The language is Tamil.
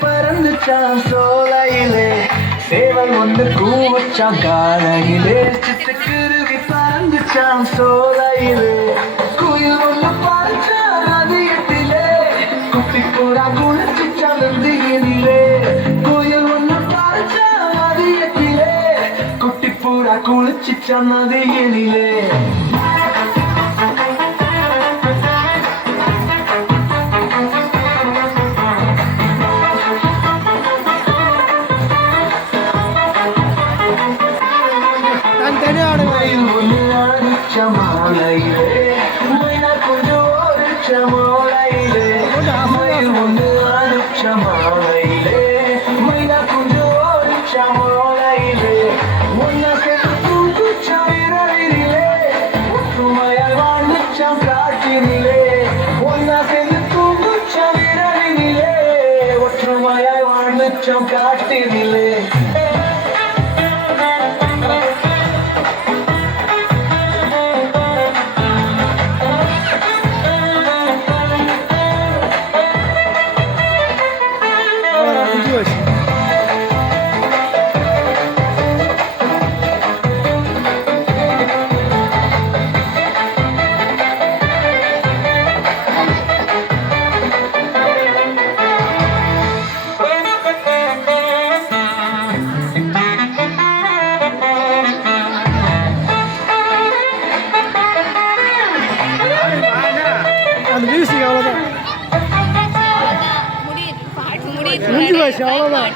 பறந்துச்சான் சோலையிலே சேவல் ஒன்று கூவச்சான் காலையிலே சிட்டுக்குருவி பறந்துச்சான் சோலையிலே குயில் ஒன்று பறச்சான் மதியத்திலே குட்டி புறா குளிச்சுச்சான் நந்தியிலே குயில் ஒன்று பறச்சான் மதியத்திலே குட்டி புறா குளிச்சுச்சான் நதியிலே மாலையிலே கொஞ்சம் ஒரு மாலையிலே ஒன்று அடிச்ச மாலையிலே கொஞ்சம் ஒரு மாலையிலே ஒன்ன தூங்குச்சவிரவிலே ஒற்றுமையால் வாழ்ந்துச்சாம் காட்டினிலே ஒன்ன தூங்குச்சவிரவிலே ஒற்றுமையால் வாழ்ந்துச்சாம் காட்டினிலே மியூசிக் அவ்வளோதான் முடிஞ்சு போச்சு அவ்வளோதான்